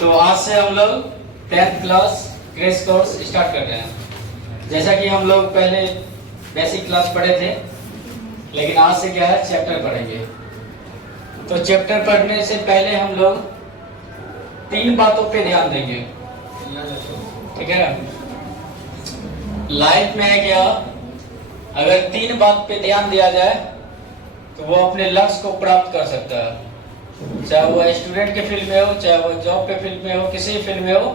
तो आज से हम लोग 10th class crash course start कर रहे हैं। जैसा कि हम लोग पहले बेसिक क्लास पढ़े थे, लेकिन आज से क्या है, चैप्टर पढ़ेंगे। तो चैप्टर पढ़ने से पहले हम लोग 3 बातों पे ध्यान देंगे, ठीक है। लाइफ में है क्या, अगर 3 बात पे ध्यान दिया जाए तो वो अपने लक्ष्य को प्राप्त कर सकता है। चाहे वो स्टूडेंट के फील्ड में हो, चाहे वो जॉब के फील्ड में हो, किसी फील्ड में हो,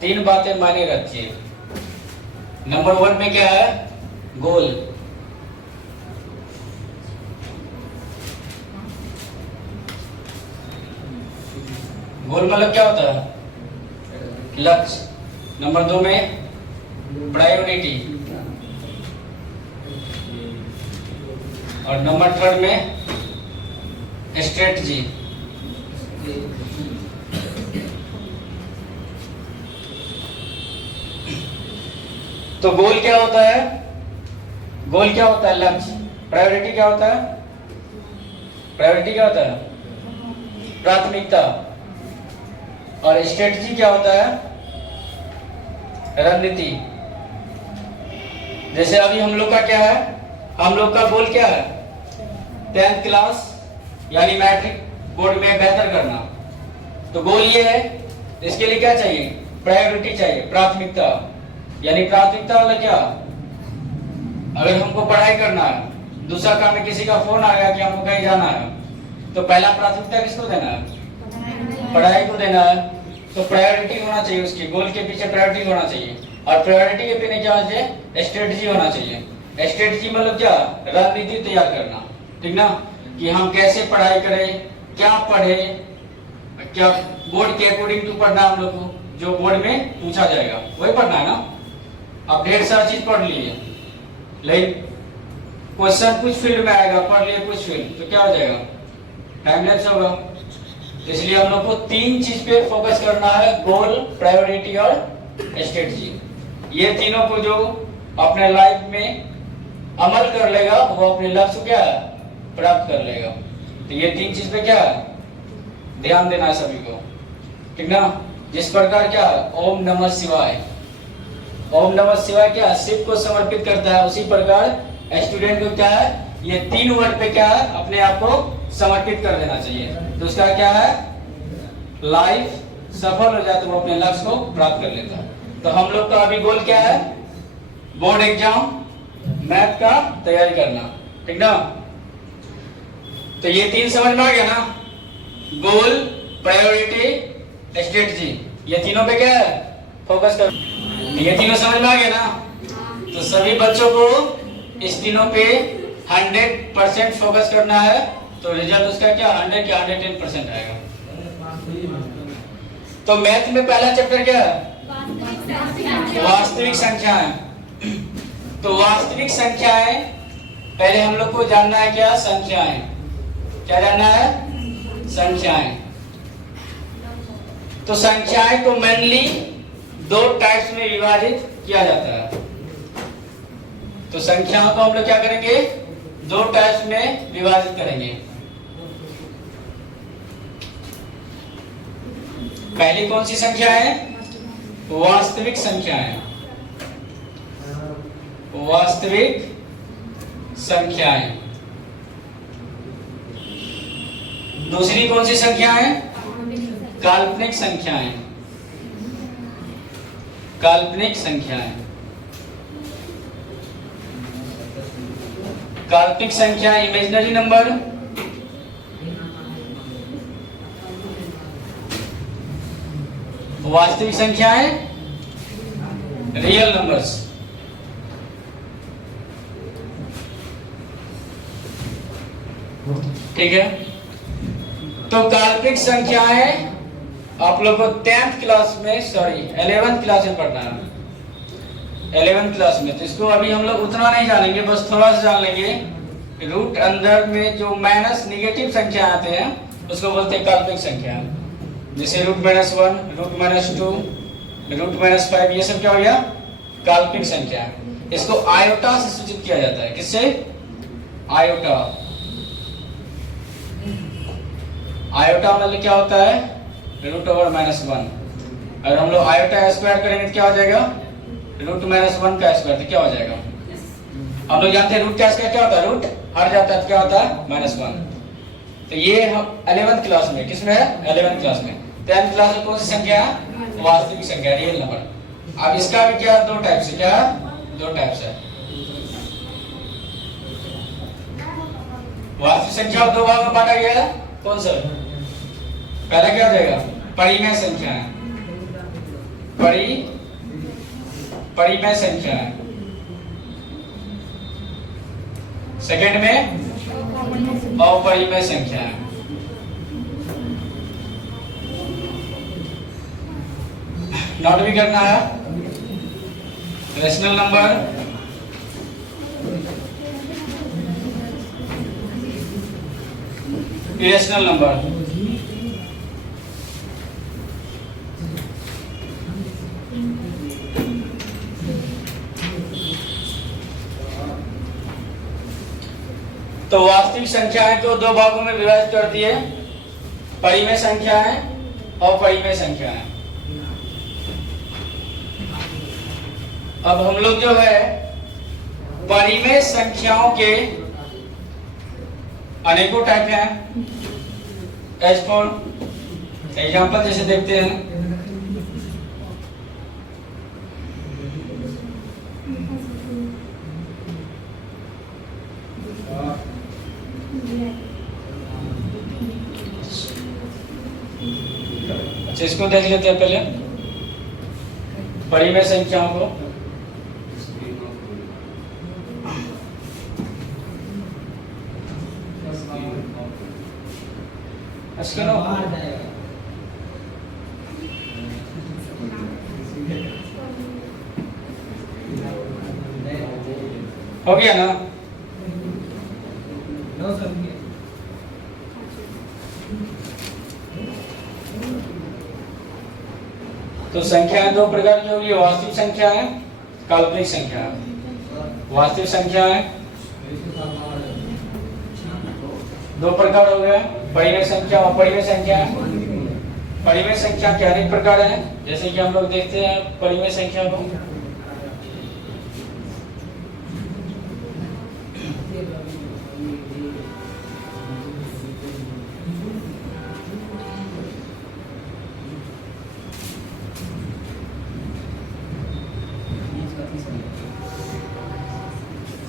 3 बातें मायने रखती है। नंबर 1 में क्या है, गोल। गोल मतलब क्या होता है, लक्ष्य। नंबर 2 में प्रायोरिटी, और नंबर 3 में स्ट्रेटजी। तो गोल क्या होता है, गोल क्या होता है, लक्ष्य। प्रायोरिटी क्या होता है, प्रायोरिटी क्या होता है, प्राथमिकता। और स्ट्रेटजी क्या होता है, रणनीति। जैसे अभी हम लोग का क्या है, हम लोग का गोल क्या है, 10th क्लास यानी मैट्रिक बोर्ड में बेहतर करना। तो गोल ये है, इसके लिए क्या चाहिए, प्रायोरिटी चाहिए, प्राथमिकता। यानी प्राथमिकता वाला क्या, अगर हमको पढ़ाई करना है, दूसरा काम में किसी का फोन आ गया कि हमको कहीं जाना है, तो पहला प्राथमिकता किसको देना है, पढ़ाई को देना है। तो प्रायोरिटी होना चाहिए, उसकी गोल के पीछे प्रायोरिटी होना चाहिए। और प्रायोरिटी के पीछे क्या होना चाहिए, स्ट्रेटजी होना चाहिए। स्ट्रेटजी मतलब क्या, रणनीति तैयार करना, ठीक ना, कि हम कैसे पढ़ाई करें, क्या पढ़े, क्या बोर्ड के अकॉर्डिंग टू पढ़ना हम लोग को, जो बोर्ड में पूछा जाएगा वही पढ़ना है ना। अब ढेर सारी चीज पढ़ लिए, लेकिन क्वेश्चन कुछ फील्ड में आएगा, पढ़ लिए कुछ फील्ड, तो क्या हो जाएगा, टाइम लैप्स होगा। इसलिए हम लोग को 3 चीज पे फोकस करना है, गोल, प्रायोरिटी और स्ट्रेटजी। ये तीनों को जो अपने लाइफ में अमल कर लेगा, वो अपने लक्ष्य को क्या है, प्राप्त कर लेगा। तो ये 3 चीज पे क्या है, ध्यान देना है सभी को, ठीक ना। जिस प्रकार क्या, ओम नमः शिवाय, ओम नमः शिवाय क्या शिव को समर्पित करता है, उसी प्रकार स्टूडेंट को क्या है, ये 3 वर्ड पे क्या है, अपने आप को समर्पित कर देना चाहिए। तो उसका क्या है, लाइफ सफल हो जाए तो वो अपने लक्ष्य को प्राप्त कर लेता है। तो हम लोग का अभी गोल क्या है, बोर्ड एग्जाम मैथ का तैयारी करना, ठीक ना। तो ये 3 समझ में आ गया ना, गोल, प्रायोरिटी, स्ट्रेटजी। ये तीनों पे क्या है, फोकस कर। ये तीनों समझ में आ गया ना, तो सभी बच्चों को इस तीनों पे 100% फोकस करना है। तो रिजल्ट उसका क्या, 100 या 110% आएगा। तो मैथ में पहला चैप्टर क्या है, वास्तविक संख्याएं। तो वास्तविक संख्याएं पहले हम लोग को जानना है, क्या, संख्याएं। क्या जानना है, संख्याएं। तो संख्याएं को मेनली 2 टाइप्स में विभाजित किया जाता है। तो संख्याओं को हम लोग क्या करेंगे, 2 टाइप्स में विभाजित करेंगे। पहली कौन सी संख्या है, वास्तविक संख्याएं, वास्तविक संख्याएं। दूसरी कौन सी संख्या है, काल्पनिक संख्याएं, काल्पनिक संख्याएं। काल्पनिक संख्या इमेजिनरी नंबर, वास्तविक संख्याएं रियल नंबर्स। ठीक है। तो काल्पनिक संख्याएं आप लोग को 10th क्लास में, सॉरी 11th क्लास में पढ़ना है, 11th क्लास में। तो इसको अभी हम लोग उतना नहीं जानेंगे, बस थोड़ा सा जान लेंगे। रूट अंदर में जो माइनस निगेटिव संख्या आते हैं उसको बोलते हैं काल्पनिक संख्या। जैसे रूट -1, रूट -2, रूट -5, ये सब क्या हो गया, काल्पनिक संख्या। इसको आयोटा से सूचित किया जाता है। किससे? आयोटा। आयोटा मतलब क्या होता है? Root over -1। अगर हम लोग आयोटा स्क्वायर करेंगे तो क्या हो जाएगा? रूट -1 का स्क्वायर। तो क्या हो जाएगा? हम लोग जानते हैं रूट का स्क्वायर क्या होता है? रूट हट जाता है तो क्या होता है? -1। तो ये हम 11th क्लास में, किसमें है? 11th क्लास में। 10th क्लास में कौन सी संख्या है? वास्तविक संख्या, रियल नंबर। अब इसका भी क्या? दो टाइप से। क्या? दो टाइप से। वास्तविक संख्या को दो भाग में बांटा गया है। कौन सा? पहला क्या हो जाएगा? परिमेय संख्या है। परिमेय संख्या है। सेकंड में अपरिमेय संख्या है। नोट भी करना है। Rational number, irrational number. तो वास्तविक संख्याएं को दो भागों में विभाजित कर दिए, परिमेय संख्याएं और अपरिमेय संख्याएं। अब हम लोग जो है परिमेय संख्याओं के अनेकों टाइप हैं। एज फॉर एग्जाम्पल जैसे देखते हैं, अच्छा इसको देख लेते हैं पहले, परिमेय संख्याओं को। हो गया ना? तो संख्याएं दो प्रकार की होगी, वास्तविक संख्या है, काल्पनिक संख्या है। वास्तविक संख्या है दो प्रकार हो गए, परिमेय संख्या और अपरिमेय संख्या। परिमेय संख्या के अनेक प्रकार हैं, जैसे कि हम लोग देखते हैं परिमेय संख्या को।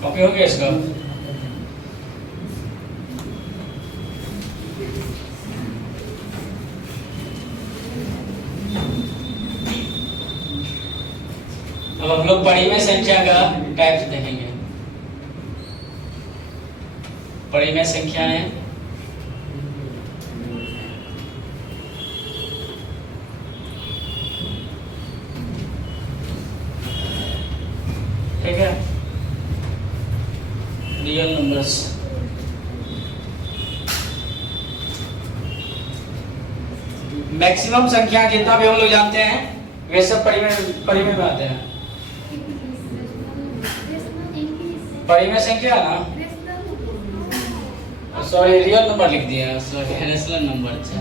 कॉपी हो गया इसका? अब हम लोग परिमेय संख्या का टाइप देखेंगे। परिमेय संख्या है ठीक है, रियल नंबर्स। मैक्सिमम संख्या जितना भी हम लोग जानते हैं वे सब परिमेय में आते हैं। परिमेय संख्या ना, सॉरी रियल नंबर लिख दिया, सॉरी रेशनल नंबर। अच्छा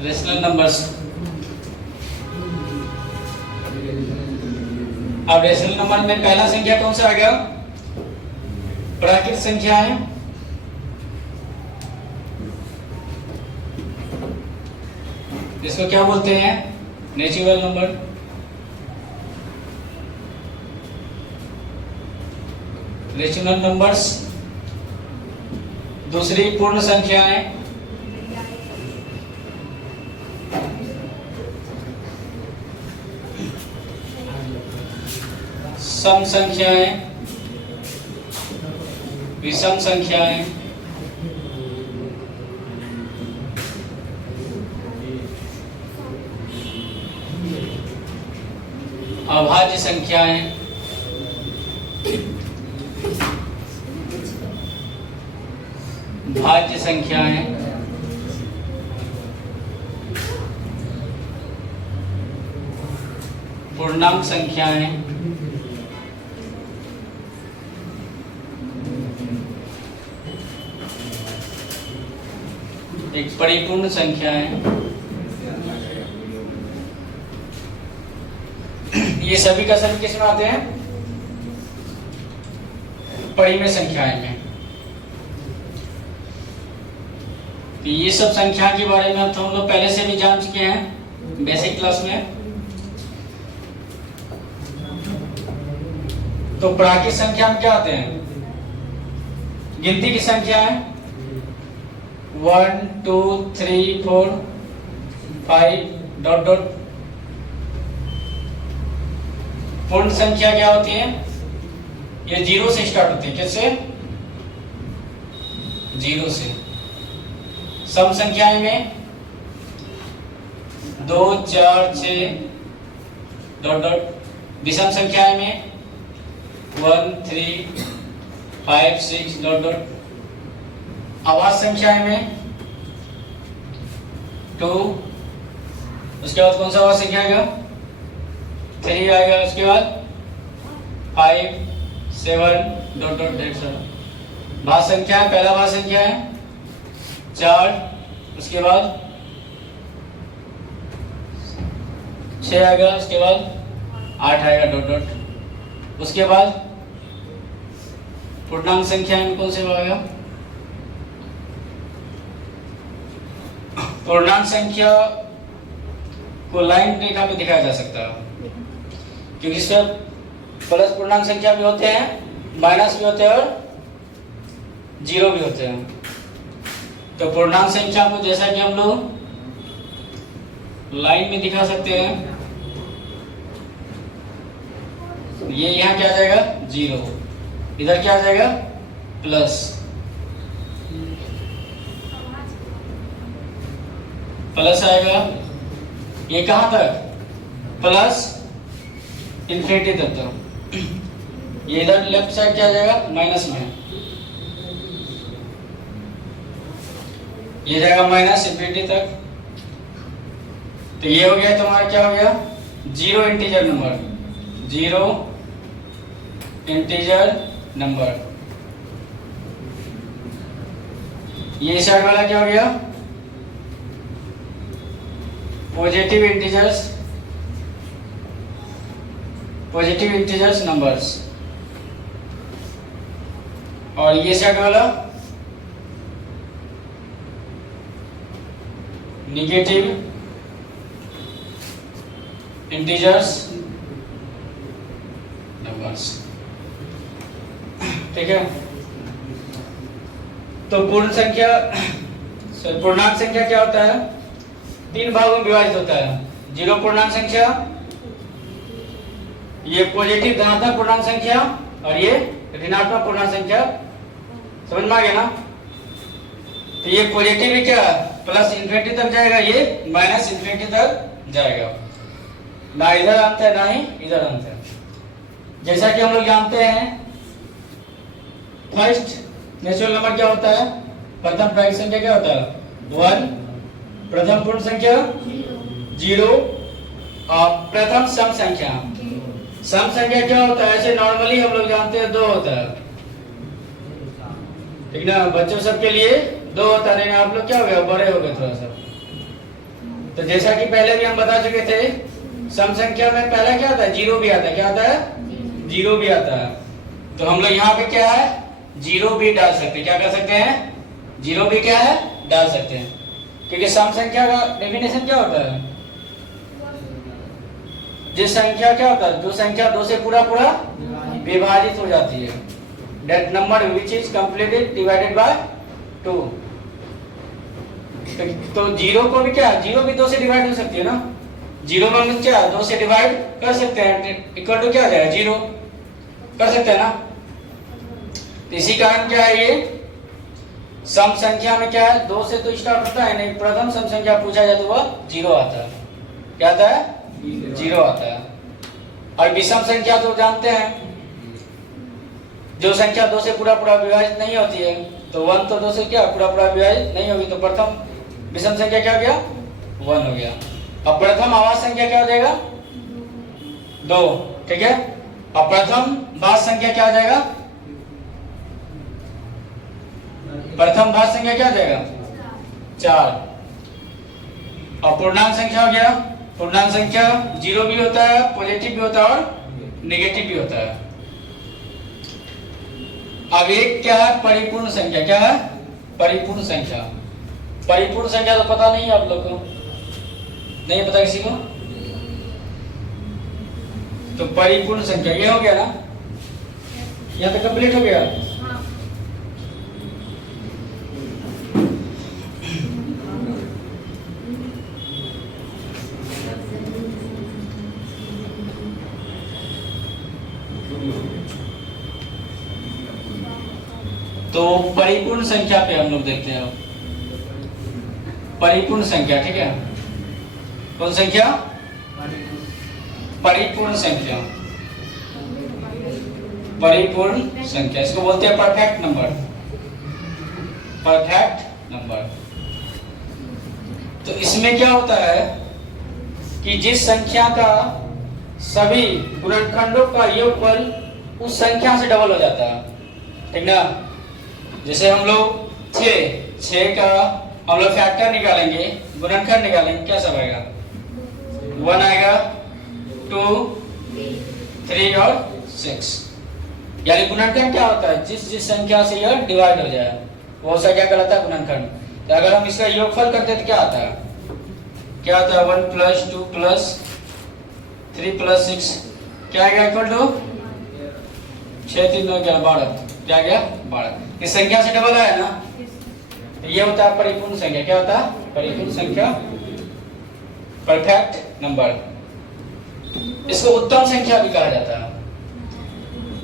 रेशनल नंबर्स। अब रेशनल नंबर में पहला संख्या कौन सा आ गया? प्राकृतिक संख्या है। इसको क्या बोलते हैं? Natural number. Natural numbers. दूसरी पूर्ण संख्याएं, सम संख्याएं, विषम संख्याएं, अभाज्य संख्याएं, भाज्य संख्याएं, पूर्णांक संख्याएं, एक परिपूर्ण संख्या है। ये सभी का सभी किस में आते हैं? परिमेय संख्याएं में। तो ये सब संख्या के बारे में तो हम लोग पहले से भी जान चुके हैं बेसिक क्लास में। तो प्राकृतिक संख्या में क्या आते हैं? गिनती की संख्या है 1 2 3 4 5 डॉट डॉट। पूर्ण संख्या क्या होती है? ये 0 से स्टार्ट होती है। कैसे? 0 से। सम संख्याएं में 2 4 6 डॉट डॉट। विषम संख्याएं में 1 3 5 6 डॉट डॉट। आवास संख्याएं में 2, उसके बाद कौन सा आवास संख्या आएगा? 3 आएगा, उसके बाद 5 7 डॉट डॉट etc। भाग संख्या है, पहला भाग संख्या है 4, उसके बाद 6 आएगा, उसके बाद 8 आएगा डॉट डॉट। उसके बाद पूर्णांक संख्या में कौन से आएगा? पूर्णांक संख्या को लाइन रेखा में दिखाया जा सकता है, क्योंकि इसमें प्लस पूर्णांक संख्या भी होते हैं, माइनस भी होते हैं और 0 भी होते हैं। तो पूर्णांक संख्या को जैसा कि हम लोग लाइन में दिखा सकते हैं, ये यहाँ क्या आ जाएगा? 0। इधर क्या आ जाएगा? प्लस। प्लस आएगा। ये कहां तक? प्लस इन्फिनिटी तक। ये इधर लेफ्ट साइड क्या आ जाएगा? माइनस में। ये जाएगा माइनस इन्फिनिटी तक। तो ये हो गया तुम्हारा क्या हो गया? 0 इंटीजर नंबर। 0 integer number. ये साइड वाला क्या हो गया? Positive integers, positive integers numbers. और ये साइड वाला नेगेटिव इंटीजर्स नंबर्स। ठीक है। तो पूर्ण संख्या पूर्णांक संख्या क्या होता है? 3 भागों में विभाजित होता है। 0 पूर्णांक संख्या, ये पॉजिटिव धनात्मक पूर्णांक संख्या, और ये ऋणात्मक पूर्णांक संख्या। समझ में आ गया ना? तो ये पॉजिटिव है क्या? प्लस इन्फिनिटी तक जाएगा, ये माइनस इन्फिनिटी तक जाएगा। ना इधर अंत है ना ही इधर अंत है। जैसा कि हम लोग जानते हैं फर्स्ट नेचुरल नंबर क्या होता है? प्रथम प्राकृतिक संख्या क्या होता है? 1। प्रथम पूर्ण संख्या 0। और प्रथम सम संख्या। सम संख्या क्या होता है? ऐसे नॉर्मली हम लोग जानते हैं 2 होता है, ठीक ना? बच्चों सब के लिए 2 होता है, लेकिन आप लोग क्या हो गया? बड़े हो गए थोड़ा सा। तो जैसा कि पहले भी हम बता चुके थे, सम संख्या में पहला क्या आता है? 0 भी आता है। क्या आता है? 0 भी आता है। तो हम लोग यहाँ पे क्या है? 0 भी डाल सकते हैं। क्या कर सकते हैं? 0 भी क्या है? डाल सकते हैं, क्योंकि सम संख्या का डेफिनेशन क्या होता है? जिस संख्या क्या होता है? जो संख्या 2 से पूरा पूरा विभाजित हो जाती है। That number which is completely divided by 2। तो 0 को भी क्या? 0 भी 2 से डिवाइड हो सकती है ना? 0 में हम क्या 2 से डिवाइड कर सकते हैं, इक्वल टू क्या आ जाएगा? 0 कर सकते हैं ना? तो इसी कारण क्या है, ये सम संख्या में क्या है? 2 से तो स्टार्ट होता है नहीं। प्रथम सम संख्या पूछा जाए तो वह 0 आता है। क्या आता है? 0 आता है। और विषम संख्या तो जानते हैं, जो संख्या 2 से पूरा पूरा विभाजित नहीं होती है। तो 1 तो 2 से क्या पूरा पूरा विभाजित नहीं होगी, तो प्रथम विषम संख्या क्या हो गया? 1 हो गया। अब प्रथम आवास संख्या क्या हो जाएगा? 2। ठीक है। अब प्रथम भाज्य संख्या क्या हो जाएगा? प्रथम भाज्य संख्या क्या हो जाएगा? 4। और पूर्णांक संख्या हो गया, पूर्णांक संख्या 0 भी होता है, पॉजिटिव भी होता है और नेगेटिव भी होता है। अब एक क्या है, परिपूर्ण संख्या। क्या है? परिपूर्ण संख्या। परिपूर्ण संख्या तो पता नहीं है आप लोग को, नहीं पता किसी को? तो परिपूर्ण संख्या ये हो गया ना, यह तो कंप्लीट हो गया। तो परिपूर्ण संख्या पे हम लोग देखते हैं। परिपूर्ण संख्या, ठीक है? कौन संख्या? परिपूर्ण संख्या। परिपूर्ण संख्या, इसको बोलते हैं परफेक्ट नंबर। Perfect number. तो इसमें क्या होता है कि जिस संख्या का सभी गुणनखंडों का योगफल उस संख्या से डबल हो जाता है, ठीक ना? जैसे हम लोग 6 का हम लोग फैक्टर निकालेंगे, गुणनखंड निकालेंगे, क्या सब आएगा? 1 आएगा, 2, 3 और 6। यानी गुणनखंड क्या होता है? जिस संख्या से यह डिवाइड हो जाए वो संख्या कहलाता है गुणनखंड। तो अगर हम इसका योगफल करते हैं तो क्या आता है? क्या आता है? 1 + 2 + 3 + 6 क्या आएगा? Equal to 6 3 9 11 12। क्या गया? 12। इस संख्या से डबल आया ना, तो ये होता है परिपूर्ण संख्या। क्या होता है? परिपूर्ण संख्या, परफेक्ट नंबर। इसको उत्तम संख्या भी कहा जाता है।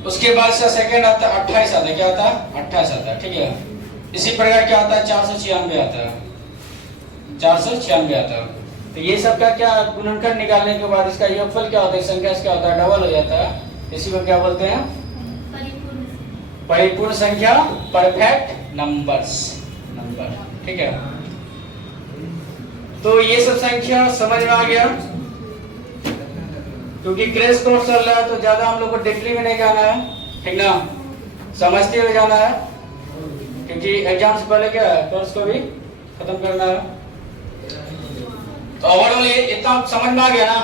उसके बाद से सेकंड आता है 28 आता है। क्या आता है? 28 आता है, ठीक है? इसी प्रकार क्या आता है? 496 आता है, 496 आता है। तो ये सब का क्या गुणनखंड निकालने के बाद इसका योगफल क्या होता है? संख्या क्या होता है? डबल हो जाता है। इसी को क्या बोलते हैं? परिपूर्ण संख्या, परफेक्ट नंबर्स, नंबर, ठीक है? तो ये सब संख्या समझ में आ गया। क्योंकि क्रैश कोर्स चल रहा है तो ज्यादा हम लोग को डिटेल में नहीं जाना है, ठीक ना? समझते हुए जाना है, क्योंकि एग्जाम से पहले क्या है, कोर्स को भी खत्म करना है। तो ओवरऑल ये इतना समझ में आ गया ना।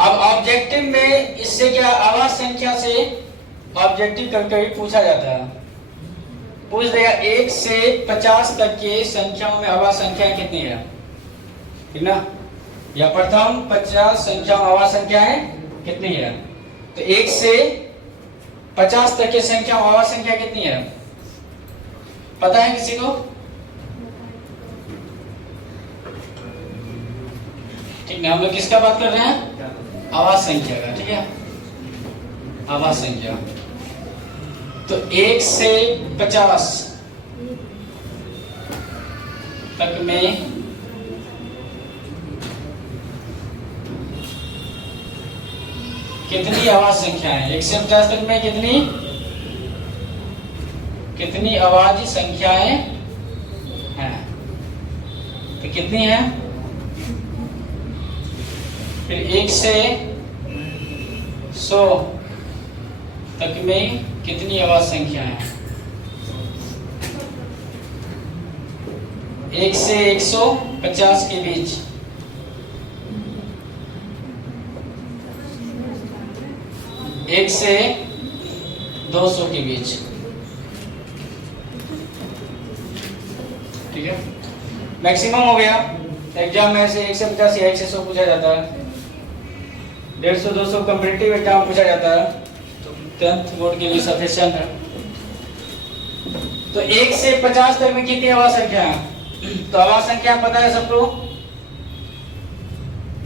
अब ऑब्जेक्टिव में इससे क्या, आवाज संख्या से ऑब्जेक्टिव कभी पूछा जाता है, पूछ देगा 1 से 50 तक के संख्याओं में आवाज संख्याएं कितनी है, ठीक ना? या प्रथम 50 संख्या में आवाज संख्याएं कितनी है? तो 1 से 50 तक के संख्या में आवाज संख्या कितनी है? पता है किसी को? ठीक है, हम लोग किसका बात कर रहे हैं? आवाज संख्या का, ठीक है? आवाज संख्या। तो 1 से 50 तक में कितनी आवाज संख्या है? 1 से 50 तक में कितनी आवाज संख्याएं हैं? तो कितनी है? फिर 1 से 100 तक में कितनी आवाज संख्या है? 1 से 150 के बीच एक से 200 के बीच, ठीक है? मैक्सिमम हो गया। एग्जाम में से 1 से 50 या 1 से 100 पूछा जाता है। 150 200 कॉम्पिटिटिव एग्जाम पूछा जाता है, तो 10th बोर्ड के लिए सफिशिएंट है। तो 1 से 50 तक में कितनी आवाज संख्या है? तो आवाज संख्या पता है सबको?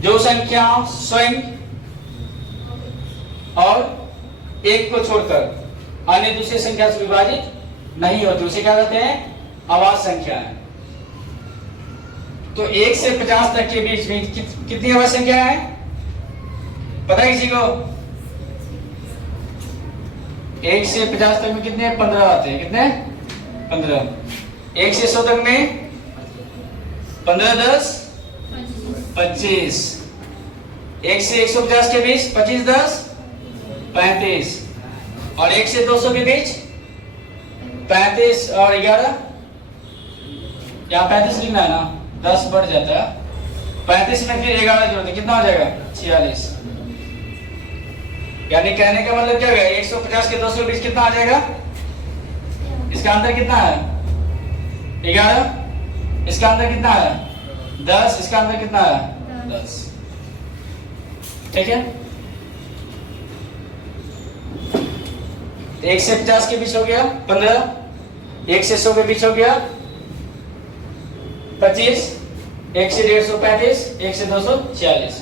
जो संख्या स्वयं और एक को छोड़कर अन्य दूसरी संख्या से विभाजित नहीं होती, उसे क्या कहते हैं? आवाज संख्या है। तो 1 से 50 तक के बीच में कितनी आवाज संख्या है? पता है किसी को? 1 से 50 तक में कितने? 15 आते हैं। कितने? 15। 1 से 100 तक में 15 10 25। 1 से 150 के बीच 25 10 35। और 1 से 200 के बीच 35 और 11 यहाँ 35 लिखना है ना, 10 बढ़ जाता है, 35 में फिर 11 जोड़ते कितना हो जाएगा 46। यानी कहने का मतलब क्या है, 150 के 200 के बीच कितना आ जाएगा, इसका अंतर कितना है 11, इसका अंतर कितना है 10, इसका अंतर कितना है 10। ठीक है, 1 से 50 के बीच हो गया 15, 1 से 100 के बीच हो गया 25, 1 से 150 35, 1 से 200 46,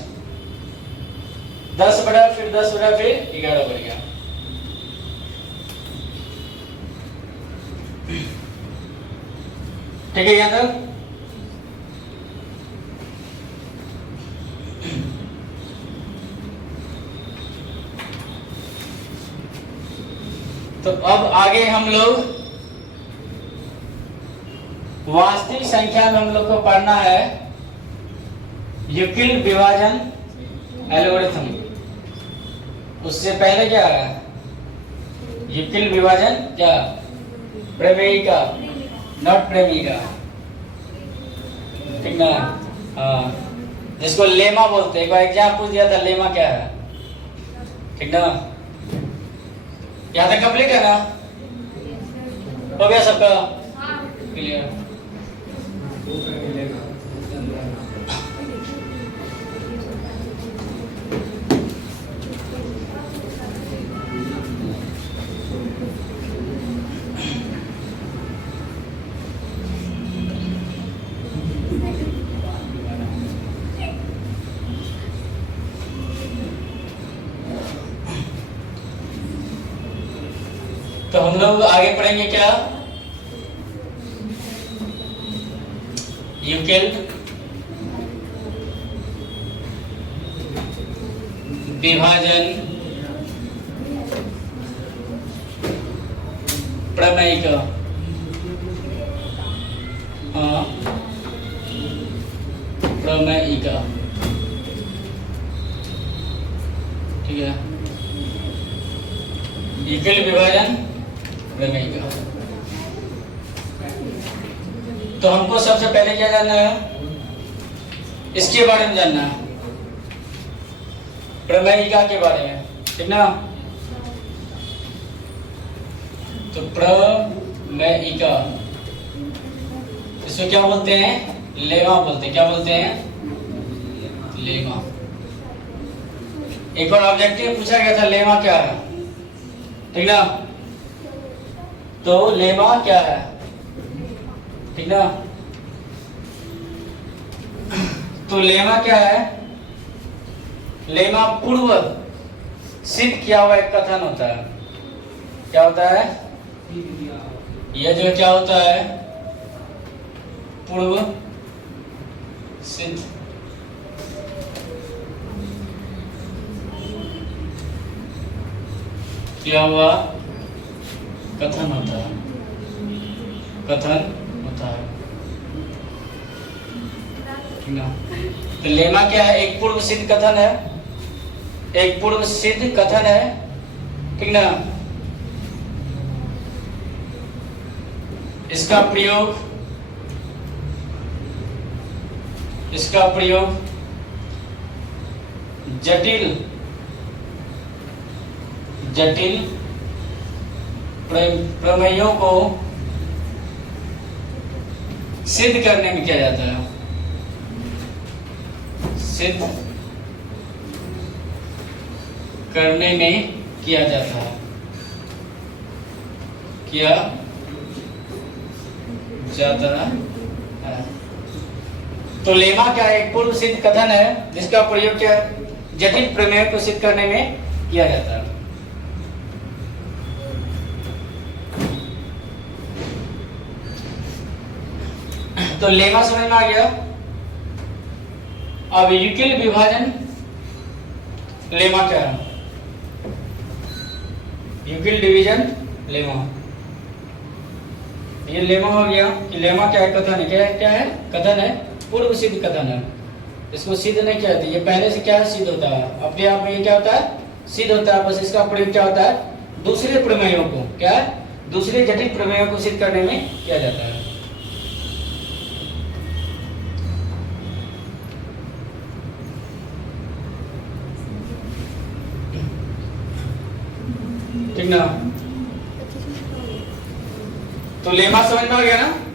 10 बढ़ा फिर 10 बढ़ा फिर 11 बढ़ गया। ठीक है, यहाँ तक। तो अब आगे हम लोग वास्तविक संख्या में हम लोग को पढ़ना है यूक्लिड विभाजन एल्गोरिथम। उससे पहले क्या है, यूक्लिड विभाजन क्या, प्रमेयिका, नॉट प्रेमिका, ठीक ना। हाँ, जिसको लेमा बोलते हैं, एक बार एग्जाम पूछ दिया था लेमा क्या है, ठीक ना। यहाँ तक कंप्लीट है ना, हो गया सबका क्लियर। तो हम लोग आगे पढ़ेंगे क्या, यूक्लिड विभाजन प्रमेयिका। हाँ, प्रमेयिका, ठीक है, यूक्लिड विभाजन प्रमेयिका। तो हमको सबसे पहले क्या जानना है, इसके बारे में जानना है, प्रमेयिका के बारे में, ठीक ना। तो प्रमेयिका, इसको क्या बोलते हैं, लेमा बोलते हैं। क्या बोलते हैं, लेमा। एक और ऑब्जेक्टिव पूछा गया था, लेमा क्या है, ठीक ना। तो लेमा क्या है, ठीक ना। तो लेमा क्या है, लेमा पूर्व सिद्ध किया हुआ एक कथन होता है। क्या होता है, यह जो क्या होता है, पूर्व सिद्ध किया हुआ कथन होता है, कथन होता है, ठीक ना। तो लेमा क्या है, एक पूर्व सिद्ध कथन है, एक पूर्व सिद्ध कथन है, ठीक ना। इसका प्रयोग जटिल प्रमेयों को सिद्ध करने में किया जाता है, सिद्ध करने में किया जाता है, किया जाता है। तो लेमा क्या है, एक पूर्व सिद्ध कथन है जिसका प्रयोग क्या जटिल प्रमेय को सिद्ध करने में किया जाता है। तो लेमा समझ में आ गया। अब यूक्लिड विभाजन लेमा क्या है, यूक्लिड डिवीजन लेमा, ये लेमा हो गया कि लेमा क्या है, कथन है। क्या है, कथन है, पूर्व सिद्ध कथन है। इसको सिद्ध नहीं कहते, ये पहले से क्या सिद्ध होता है, अपने आप में ये क्या होता है, सिद्ध होता है। बस इसका प्रयोग क्या होता है, दूसरे प्रमेयों को, क्या है, दूसरे जटिल प्रमेयों को सिद्ध करने में किया जाता है। ठीक ना? तो लेमा समझ में आ गया ना?